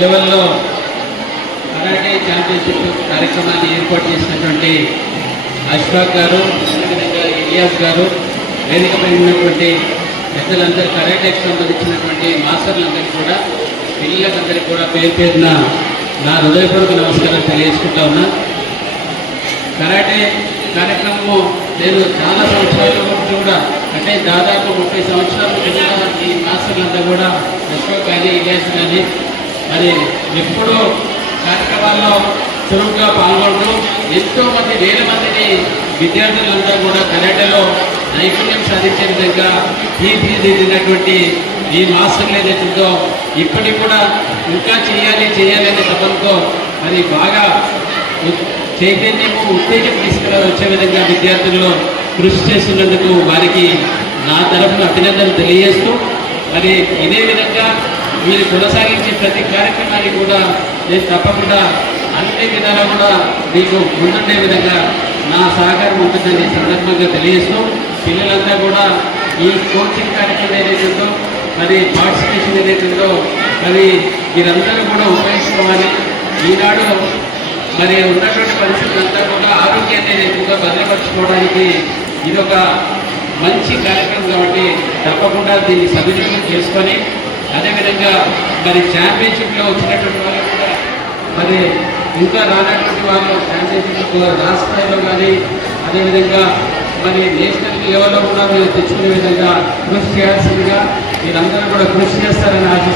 లెవెల్లో karate championship కార్యక్రమాన్ని ఏర్పాటు చేసినటువంటి అష్ఫాక్ గారు, అదేవిధంగా ఇలియాస్ గారు, వేదికపై ఉన్నటువంటి పెద్దలందరూ, కరాటేకి సంబంధించినటువంటి మాస్టర్లందరికీ కూడా, పిల్లలందరికీ కూడా పేరు పేరున నా హృదయపూర్వక నమస్కారం తెలియజేసుకుంటా ఉన్నా. కరాటే కార్యక్రమము నేను చాలా సంవత్సరాల నుంచి కూడా, అంటే దాదాపు 30 సంవత్సరాల కింద ఈ మాస్టర్లంతా కూడా అశోక్ కానీ ఇలియాస్ కానీ మరి ఎప్పుడూ కార్యక్రమాల్లో చురుగ్గా పాల్గొంటూ ఎంతోమంది వేల మందిని విద్యార్థులంతా కూడా కరాటేలో నైపుణ్యం సాధించే విధంగా తీర్చిదిద్దినటువంటి ఈ మాస్టర్లు ఏదైతుందో ఇప్పటికి కూడా ఇంకా చేయాలి అనే తపంతో మరి బాగా చైతన్యము, ఉత్తేజం తీసుకురావచ్చే విధంగా విద్యార్థుల్లో కృషి చేస్తున్నందుకు వారికి నా తరఫున అభినందనలు తెలియజేస్తూ, మరి ఇదే విధంగా మీరు కొనసాగించే ప్రతి కార్యక్రమాన్ని కూడా నేను తప్పకుండా అన్ని విధాలా కూడా మీకు ముందుండే విధంగా నా సహకారం ఉంటుందని సందర్భంగా తెలియజేస్తూ, పిల్లలంతా కూడా ఈ కోచింగ్ కార్యక్రమం ఏదైతుందో, మరి పార్టిసిపేషన్ ఏదైతుందో మరి మీరందరూ కూడా ఉపయోగించుకోవాలి. ఈనాడు మరి ఉన్నటువంటి పరిస్థితులంతా కూడా ఆరోగ్యాన్ని ఎక్కువగా భద్రపరచుకోవడానికి ఇది ఒక మంచి కార్యక్రమం కాబట్టి తప్పకుండా దీన్ని సద్వినియోగం చేసుకొని, అదేవిధంగా మరి ఛాంపియన్షిప్లో వచ్చినటువంటి వాళ్ళు కూడా మరి ఇంకా రానటువంటి వాళ్ళు ఛాంపియన్షిప్ రాష్ట్ర స్థాయిలో కానీ అదేవిధంగా మరి నేషనల్ లెవెల్లో కూడా మీరు తెచ్చుకునే విధంగా కృషి చేయాల్సిందిగా మీరందరూ కూడా కృషి చేస్తారని ఆశిస్తున్నాను.